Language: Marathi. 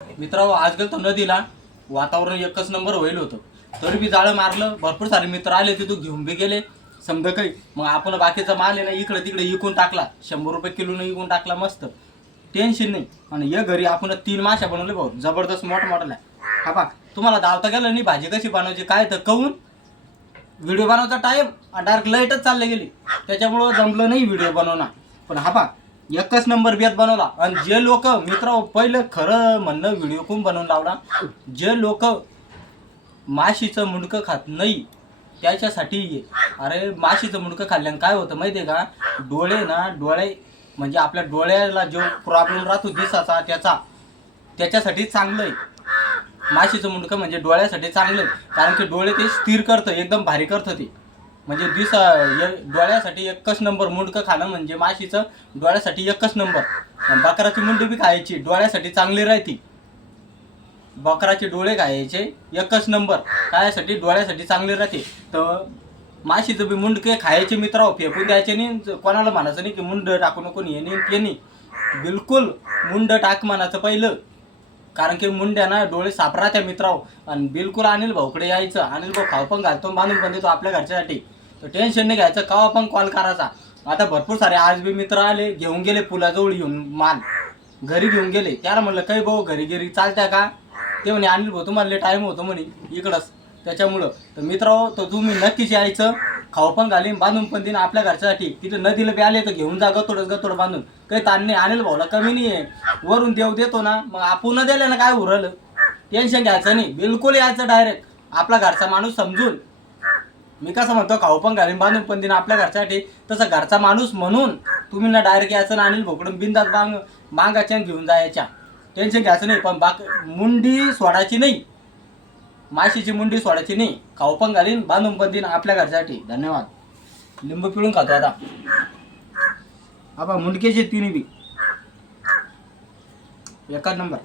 मित्रांनो आज गेलो तर नदीला, वातावरण एकच नंबर होईल होतं, तरी बी जाळं मारलं. भरपूर सारे मित्र आले, तिथून घेऊन बी गेले समजा काही. मग आपण बाकीचा माल आहे ना इकडे तिकडे विकून टाकला, 100 रुपये किलोनं विकून टाकला. मस्त टेन्शन नाही. आणि या घरी आपण 3 माशा बनवले भाऊ, जबरदस्त मोठमोठ्या. हा बा तुम्हाला धावता गेलं नाही भाजी कशी बनवायची काय तर कहून व्हिडिओ बनवायचा टाईम डायरेक्ट लाईटच चालले गेली, त्याच्यामुळं जमलं नाही व्हिडिओ बनवणं. पण हा बा एकच नंबर बेत बनवला. आणि जे लोक मित्र पहिलं खरं म्हणणं व्हिडिओ कोण बनवून लावला, जे लोक माशीचं मुंडकं खात नाही त्याच्यासाठी ये. अरे माशीचं मुंडकं खाल्ल्यानं काय होतं माहिती आहे का, डोळे ना डोळे म्हणजे आपल्या डोळ्याला जो प्रॉब्लेम राहतो दिसाचा त्याच्यासाठी चांगलं आहे. माशीचं मुंडकं म्हणजे डोळ्यासाठी चांगलं आहे, कारण की डोळे ते स्थिर करतं, एकदम भारी करतं ते. म्हणजे डोळ्यासाठी एकच नंबर मुंडकं खाणं म्हणजे माशीचं डोळ्यासाठी एकच नंबर. बकराची मुंडी बी खायची डोळ्यासाठी चांगली राहते. बकराचे डोळे खायचे एकच नंबर, कायसाठी डोळ्यासाठी चांगले राहते. तर माशीचं बी मुंडके खायचे मित्रांनो, फेकून द्यायचे नाही. कोणाला म्हणायचं नाही की मुंड टाकू नको हे नाही ते नाही, बिलकुल मुंड टाक म्हणायचं पहिलं. कारण की मुंड्या ना डोळे साफ राहत्या मित्रांनो. आणि बिलकुल अनिल भाऊकडे यायचं, अनिल भाऊ खाऊ पण घालतो बांधून पण देतो आपल्या घरच्यासाठी. तर टेन्शन नाही घ्यायचं, केव्हा पण कॉल करायचा. आता भरपूर सारे आज बी मित्र आले, घेऊन गेले पुलाजवळ येऊन माल घरी घेऊन गेले. त्याला म्हणलं काही भाऊ घरी घरी चालत्या का, ते म्हणे अनिल भाऊ तुम्हाला टाईम होतो म्हणे इकडंच, त्याच्यामुळं. तर मित्रांनो तर तुम्ही नक्कीच यायचं, खाऊ पण घालीन बांधून पण देईन आपल्या घरच्यासाठी. तिथे नदीला बी आले तर घेऊन जा गतोडं बांधून, काही ताण नाही. अनिल भाऊला कमी नाही आहे, वरून देव देतो ना, मग आपण दिलं ना काय उरलं. टेन्शन घ्यायचं नाही, बिलकुल यायचं डायरेक्ट आपला घरचा माणूस समजून. मी कसं म्हणतो खाऊ पण घालीन बांधून पण देईन आपल्या घरच्यासाठी, तसं घरचा माणूस म्हणून तुम्ही ना डायरेक्ट यायचं ना अनिल भाऊकडून बिंदास मागाच्या घेऊन जायच्या. टेन्शन घ्यायचं नाही. पण मुंडी सोडायची नाही, माशीची मुंडी सोडायची नाही. खाऊ पण घालीन बांधून पण देईन आपल्या घरच्यासाठी. धन्यवाद. लिंबू पिळून खातो आता. हा बा मुंडकेचे तिन्ही बी एकच नंबर.